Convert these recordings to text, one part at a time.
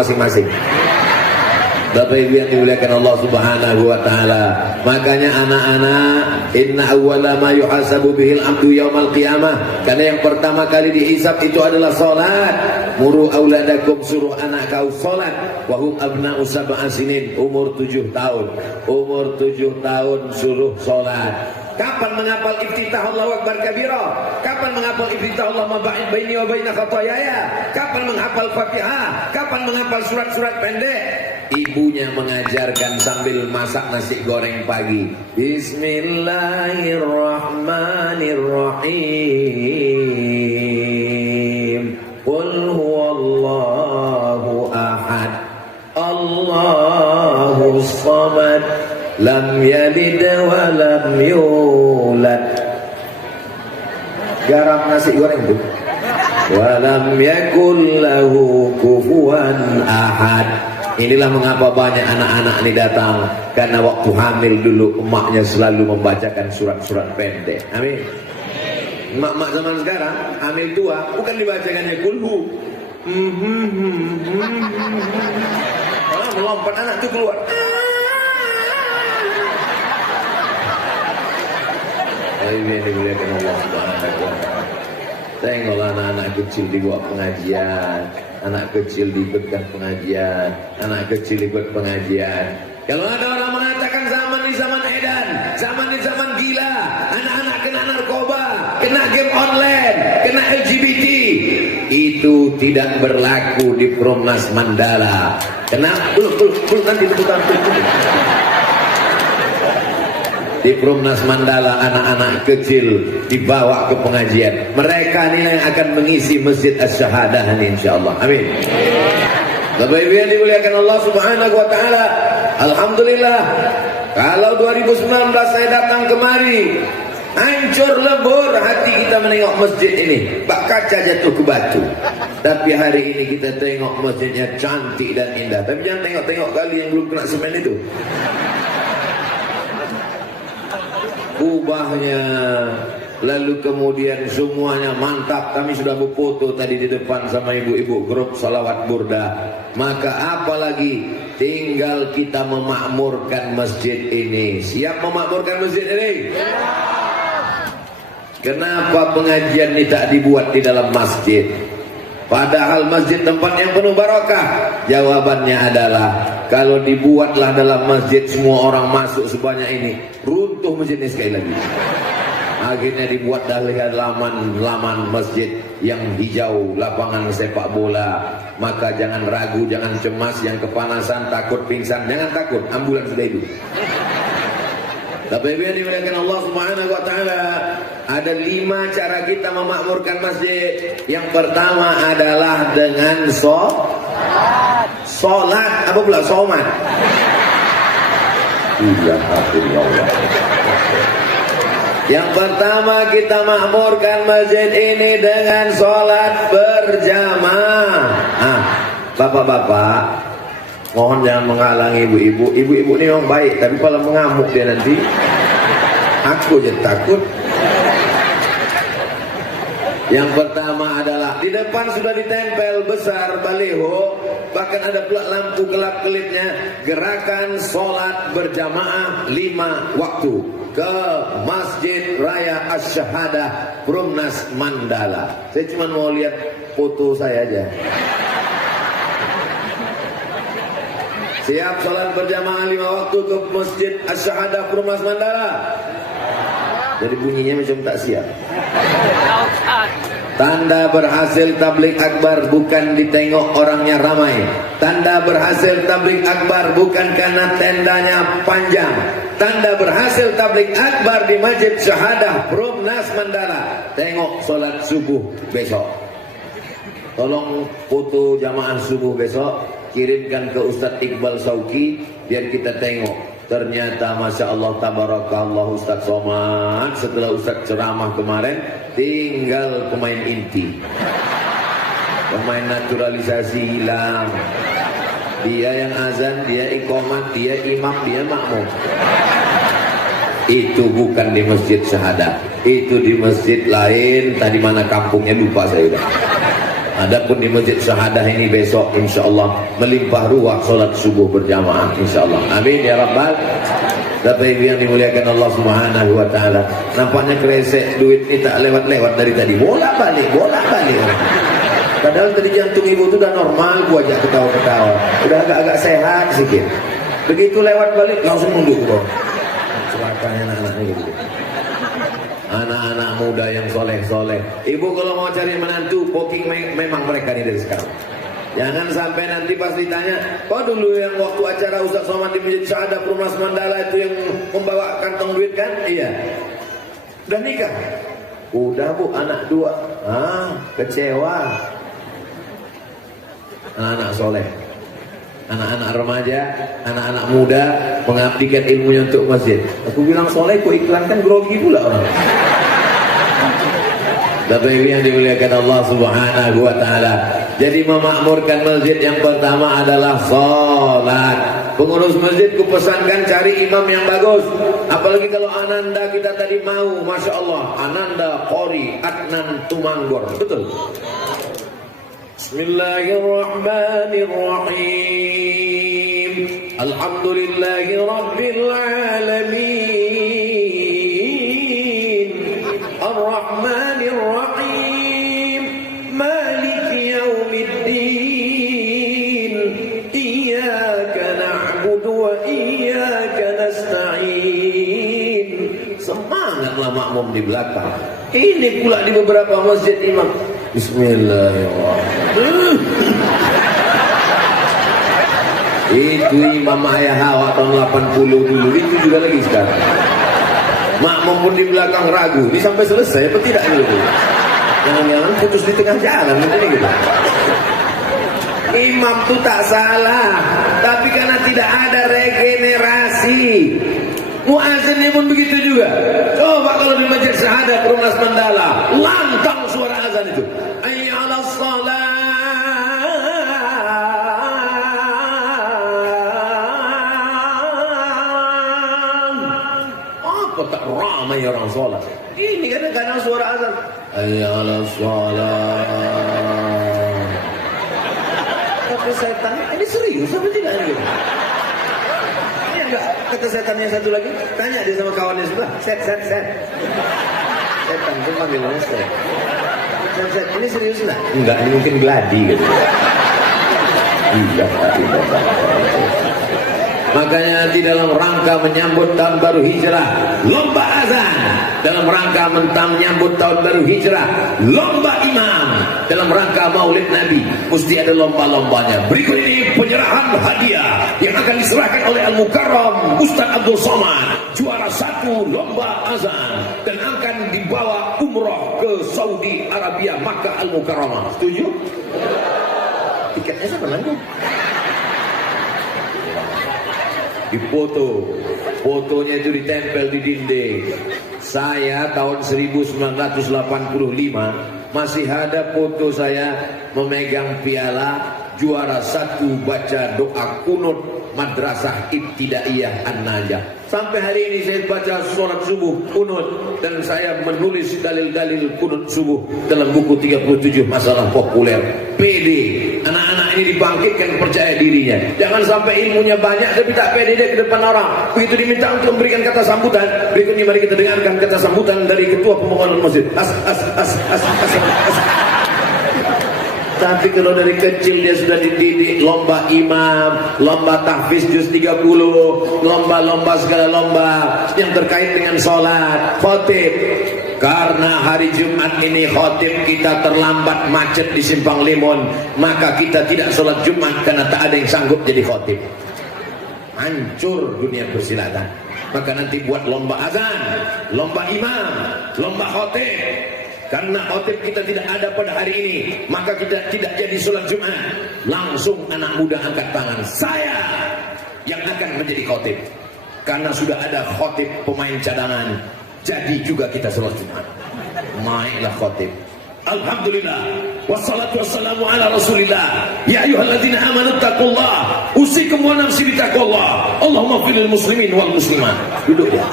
masing-masing. Bapak Ibu yang dimuliakan Allah Subhanahu wa taala. Makanya anak-anak, inna awwala ma yuhasabu bihil abdu yaumal qiyamah. Karena yang pertama kali dihisab itu adalah salat. Muru auladakum, suruh anak kau salat. Wa hum abna'u sab'a sinin, umur 7 tahun. Umur 7 tahun suruh salat. Kapan menghafal iftitah Allahu Akbar kabira? Kapan menghafal iftitah Allah maba'id baini wa baina khataayaya? Kapan menghafal Fatihah? Kapan menghafal surat-surat pendek? Ibunya mengajarkan sambil masak nasi goreng pagi. Bismillahirrahmanirrahim. Qul huwallahu ahad. Allahus samad. Lam yalid wa lam yulad. Garam nasi goreng itu. Wa lam yakul lahu kufuwan ahad. Inilah mengapa banyak anak-anak ini datang, karena waktu hamil dulu emaknya selalu membacakan surat-surat pendek. Amin. Emak-emak zaman sekarang hamil tua bukan dibacakannya kulhu. Melompat anak itu keluar. Ini dimuliakan Allah Subhanahu wa taala. Tengoklah anak-anak kecil dibawa pengajian, anak kecil diikutkan pengajian, anak kecil ikut pengajian. Kalau ada orang mengatakan zaman ini zaman edan, zaman ini zaman gila, anak-anak kena narkoba, kena game online, kena LGBT, itu tidak berlaku di Perumnas Mandala. Kenapa? Belum nanti diputar. Di Perumnas Mandala anak-anak kecil dibawa ke pengajian. Mereka inilah yang akan mengisi Masjid Asy-Syahadah ini insyaallah. Amin. Bapak Ibu yang dimuliakan Allah Subhanahu wa taala. Alhamdulillah. Kalau 2019 saya datang kemari, hancur lebur hati kita menengok masjid ini. Bak kaca jatuh ke batu. Tapi hari ini kita tengok masjidnya cantik dan indah. Tapi jangan tengok-tengok kali yang belum kena semen itu. Kubahnya, lalu kemudian semuanya mantap. Kami sudah berfoto tadi di depan sama ibu-ibu grup salawat burda. Maka apalagi tinggal kita memakmurkan masjid ini. Siap memakmurkan masjid ini? Kenapa pengajian ini tak dibuat di dalam masjid? Padahal masjid tempat yang penuh barakah. Jawabannya adalah kalau dibuatlah dalam masjid semua orang masuk sebanyak ini, runtuh masjid ini sekali lagi. Akhirnya dibuat dari laman masjid yang hijau, lapangan sepak bola. Maka jangan ragu, jangan cemas, yang kepanasan, takut pingsan, jangan takut, ambulan sudah hidup. Tapi yang dimuliakan Allah Subhanahu wa taala, ada 5 cara kita memakmurkan masjid. Yang pertama adalah dengan salat. Apa pula somat? Yang pertama kita makmurkan masjid ini dengan salat berjamaah. Bapak-bapak, mohon jangan menghalangi ibu-ibu. Ibu-ibu ini orang baik, tapi kalau mengamuk dia nanti, aku je takut. Yang pertama adalah di depan sudah ditempel besar baliho, bahkan ada pula lampu kelap-kelipnya, gerakan sholat berjamaah 5 waktu ke Masjid Raya Asy-Syahadah Perumnas Mandala. Saya cuma mau lihat foto saya aja. Siap sholat berjamaah 5 waktu ke Masjid Asy-Syahadah Perumnas Mandala. Jadi bunyinya macam tak siap. Tanda berhasil tabligh akbar bukan ditengok orangnya ramai. Tanda berhasil tabligh akbar bukan karena tendanya panjang. Tanda berhasil tabligh akbar di Masjid Syahadah Perumnas Mandala. Tengok solat subuh besok. Tolong foto jamaah subuh besok, kirimkan ke Ustadz Iqbal Sauki biar kita tengok. Ternyata Masya Allah Tabarakallah Ustadz Somad setelah Ustadz ceramah kemarin tinggal pemain inti, pemain naturalisasi hilang. Dia yang azan, dia iqamat, dia imam, dia makmum. Itu bukan di Masjid Syahadah, itu di masjid lain. Tadi mana kampungnya lupa saya udah. Adapun di Masjid Syahadah ini besok insyaallah melimpah ruah salat subuh berjamaah insyaallah. Amin ya rabbal. Bapak Ibu yang dimuliakan Allah Subhanahu wa taala. Nampaknya kresek duit ini tak lewat-lewat dari tadi. Bolak-balik. Padahal tadi jantung ibu itu udah normal, gua ajak ketawa-ketawa. Udah agak-agak sehat sedikit. Begitu lewat balik langsung mundur kok. Celakanya anak-anaknya gitu. Anak-anak muda yang soleh-soleh. Ibu kalau mau cari menantu, poking memang mereka nih dari sekarang. Jangan sampai nanti pas ditanya, kok dulu yang waktu acara Ustaz Somad di Masjid Syahadah Perumnas Mandala itu yang membawa kantong duit kan? Iya. Udah nikah? Udah Bu, anak 2. Kecewa. Anak-anak soleh, anak-anak remaja, anak-anak muda mengabdikan ilmunya untuk masjid. Aku bilang soleh, kok iklankan grogi pula orang. Bapak Ibu yang dimuliakan Allah Subhanahu wa taala. Jadi memakmurkan masjid yang pertama adalah salat. Pengurus masjid kupesankan cari imam yang bagus. Apalagi kalau Ananda kita tadi mau, Masya Allah, Ananda Qori Adnan Tumanggor. Betul. Bismillahirrahmanirrahim. Alhamdulillahi Rabbil Alamin. Ar-Rahmanir-Rahim. Maliki Yawmiddin. Iyyaka na'budu wa iyyaka nasta'in. Semangatlah makmum di belakang. Ini pula di beberapa masjid imam. Bismillahirrahmanirrahim. Itu Imam Ayah Hawa tahun 80 dulu. Itu juga lagi sekarang. Makmum pun di belakang ragu. Ini sampai selesai apa tidak gitu. Jangan-jangan putus di tengah jalan gitu. Imam itu tak salah, tapi karena tidak ada regenerasi. Muazzinnya pun begitu juga. Coba kalau di Masjid Syahadah Perumnas Mandala, lantang suara azan itu. Hayya 'alas shalah. Apa tak ramai orang sholat. Ini kadang-kadang suara azan. Hayya 'alas shalah. Tapi setan ini serius apa tidak ini? Enggak, kata setannya satu lagi, tanya dia sama kawannya sebelah, set. Setan itu panggilannya set. Ini serius enggak? Enggak, ini mungkin gladi gitu. Tidak. Makanya di dalam rangka menyambut tahun baru hijrah, lomba azan. Dalam rangka menyambut tahun baru hijrah, lomba imam. Dalam rangka maulid Nabi, mesti ada lomba-lombanya. Berikut ini penyerahan hadiah yang akan diserahkan oleh Al-Mukarram Ustaz Abdul Somad, juara 1 lomba azan, dan akan dibawa umroh ke Saudi Arabia, Makkah Al-Mukarramah. Setuju? Tiketnya siapa lagi? Fotonya itu ditempel di dinding. Saya tahun 1985 masih ada foto saya memegang piala juara 1 baca doa kunut Madrasah Ibtidaiyah An-Najah. Sampai hari ini saya baca sholat subuh kunut, dan saya menulis dalil-dalil kunut subuh dalam buku 37 masalah populer. PD, anak-anak ini dibangkitkan percaya dirinya. Jangan sampai ilmunya banyak tapi tak pede dia ke depan orang. Begitu diminta untuk memberikan kata sambutan, berikut ini mari kita dengarkan kata sambutan dari ketua pemohon masjid. Tapi kalau dari kecil dia sudah dididik lomba imam, lomba tahfiz juz 30, lomba-lomba segala lomba yang terkait dengan sholat, khotib. Karena hari Jumat ini khotib kita terlambat, macet di Simpang Limon, maka kita tidak sholat Jumat karena tak ada yang sanggup jadi khotib. Hancur dunia persilatan. Maka nanti buat lomba azan, lomba imam, lomba khotib. Karena khotib kita tidak ada pada hari ini, maka kita tidak jadi sholat Jumat. Langsung anak muda angkat tangan, saya yang akan menjadi khotib. Karena sudah ada khotib pemain cadangan, jadi juga kita sholat Jumat. Naiklah khotib. Alhamdulillah, wassalatu wassalamu ala rasulillah. Ya ayyuhalladzina amanu taqullah, usikum wa nafsi bitaqullah. Allahumma fil muslimin wal muslimat. Duduk ya.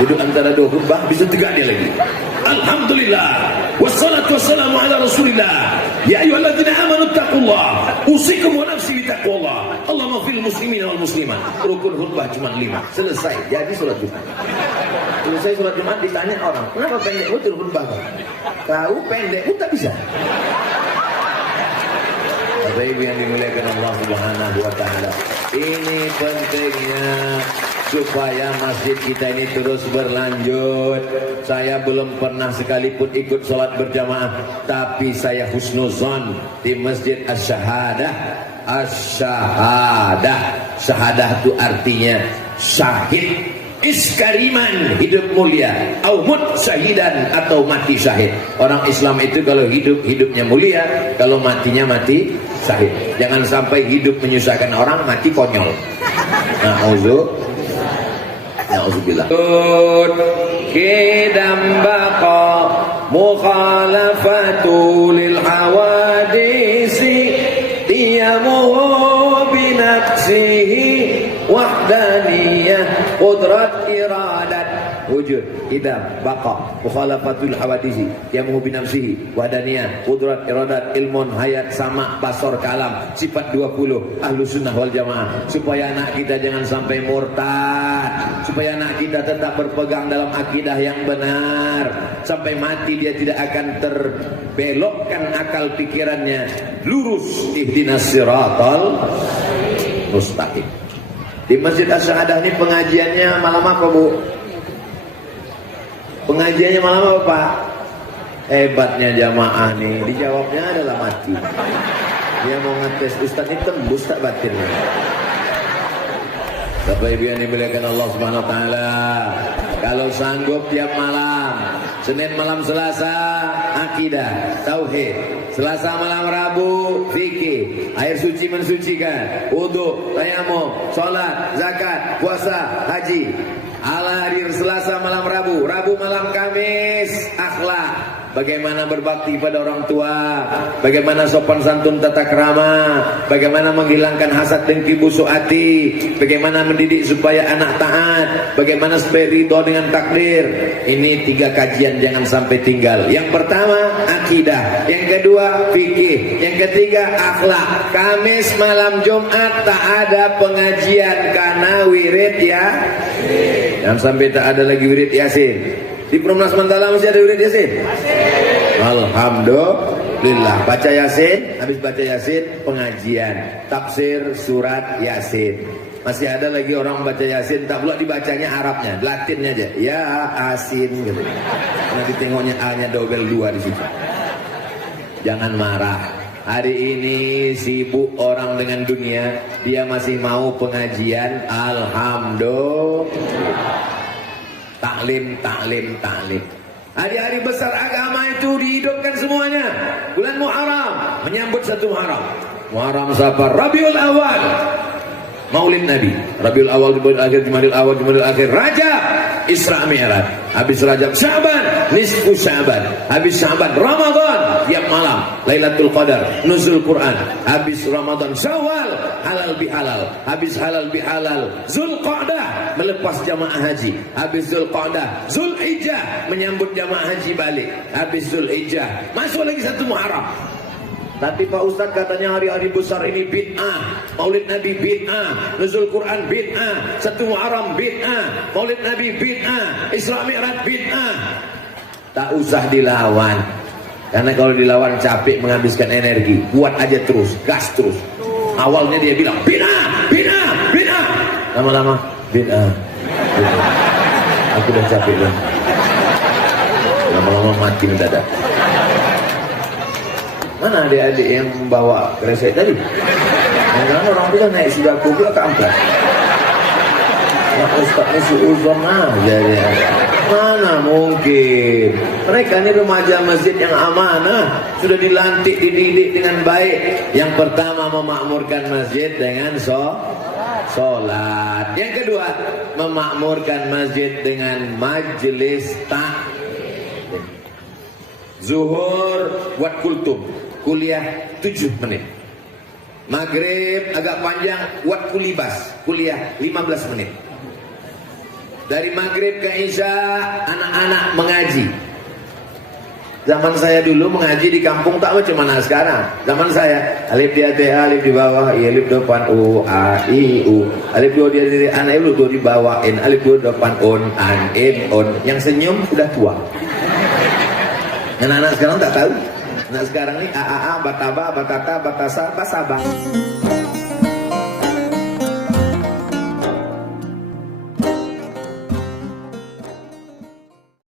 duduk antara dua khutbah bisa tegak dia lagi. Alhamdulillah wassalatu wassalamu ala rasulillah ya ayyuhalladzina amanu taqullah usikum wa nafsi bitaqwallah Allahumma fil muslimin wal muslimat. Rukun khutbah cuma 5, selesai jadi sholat Jumat. Selesai sholat Jumat ditanya orang, kenapa pendek betul khutbah kau pendek pun tak bisa. Bapak Ibu yang dimuliakan Allah Subhanahu wa taala, ini pentingnya supaya masjid kita ini terus berlanjut. Saya belum pernah sekalipun ikut sholat berjamaah, tapi saya husnuzon di Masjid Asy-Syahadah. Asy-Syahadah, syahadah itu artinya syahid. Iskariman, hidup mulia, au mut syahidan, atau mati syahid. Orang Islam itu kalau hidup, hidupnya mulia, kalau matinya mati syahid. Jangan sampai hidup menyusahkan orang, mati konyol. Na'udzubillah. Kidam baqa mukhalafatu lil hawadisi iyamuhu binafsihi wahdaniyah qudrat iradat wujud idam baqa mukhalafatul hawadisi yamuhu binafsihi wahdaniyah qudrat iradat ilmun hayat sama basor kalam sifat 20 ahlu sunnah wal jamaah, supaya anak kita jangan sampai murtad, supaya anak kita tetap berpegang dalam akidah yang benar, sampai mati dia tidak akan terbelokkan akal pikirannya lurus. Ihdinas siratal mustaqim. Di Masjid Asy-Syahadah ini pengajiannya malam apa, Bu? Pengajiannya malam apa, Pak? Hebatnya jamaah nih, dijawabnya adalah mati. Dia mau ngetes Ustaz ini tembus tak batinnya. Bapak Ibu yang dimuliakan Allah Subhanahu wa taala, kalau sanggup tiap malam, Senin malam Selasa akidah, tauhid, Selasa malam Rabu fikih, air suci mensucikan, wudu, tayamum, salat, zakat, puasa, haji. Al-Hadir Selasa malam Rabu, Rabu malam Kamis akhlak, bagaimana berbakti pada orang tua, bagaimana sopan santun tata krama, bagaimana menghilangkan hasad dengki busuk hati, bagaimana mendidik supaya anak taat, bagaimana supaya ridho dengan takdir. Ini 3 kajian jangan sampai tinggal. Yang pertama akidah, yang kedua fikih, yang ketiga akhlak. Kamis malam Jumat tak ada pengajian karena wirid ya. Jangan sampai tak ada lagi wirid Yasin. Di Perumnas Mentala masih ada wirid Yasin? Alhamdulillah. Baca Yasin, habis baca Yasin pengajian tafsir surat Yasin. Masih ada lagi orang baca Yasin tak pula dibacanya Arabnya, Latinnya aja. Ya Asin gitu. Nanti tengoknya A-nya double 2 di situ. Jangan marah. Hari ini sibuk orang dengan dunia, dia masih mau pengajian. Alhamdulillah. Taklim. Hari-hari besar agama itu dihidupkan semuanya. Bulan Muharram menyambut 1 Muharram. Muharram Safar, Rabiul Awal, Maulid Nabi, Rabiul Awal, Jumadil Akhir, Jumadil Awal, Jumadil Akhir, Rajab, Isra Mi'raj, habis Rajab Sya'ban, nisfu Sya'ban, habis Sya'ban Ramadan, tiap malam Lailatul Qadar, nuzul Quran, habis Ramadan Syawal, halal bihalal, habis halal bihalal Zulqa'dah, melepas jamaah haji, habis Zulqa'dah Zulhijjah, menyambut jamaah haji balik, habis Zulhijjah masuk lagi 1 Muharram. Tapi Pak Ustadz katanya hari-hari besar ini bid'ah, Maulid Nabi bid'ah, nuzul Quran bid'ah, 1 Muharram bid'ah, Maulid Nabi bid'ah, Isra Mi'raj bid'ah. Tak usah dilawan, karena kalau dilawan capek menghabiskan energi. Buat aja terus, gas terus. Awalnya dia bilang bid'ah, lama-lama bid'ah. Aku udah capek loh. Lama-lama mati mendadak. Mana adik-adik yang membawa kresek tadi? Jangan orang bilang naik sudah kubur ke amplas. Ya Ustaznya suuzon aja dia. Mana mungkin? Mereka ini remaja masjid yang amanah, sudah dilantik, dididik dengan baik. Yang pertama memakmurkan masjid dengan sholat. Yang kedua memakmurkan masjid dengan majelis taklim. Zuhur buat kultum, kuliah 7 menit. Maghrib agak panjang buat kulibas, kuliah 15 menit. Dari maghrib ke isya anak-anak mengaji. Zaman saya dulu mengaji di kampung tak macam mana sekarang. Zaman saya alif di atas, alif di bawah, alif depan u, a, i, u. Alif dua di atas, alif dua di bawah, in, alif dua depan on, an, in, on. Yang senyum sudah tua. Anak-anak sekarang tak tahu. Anak sekarang ini a, bataba, batata, batasa, basaba.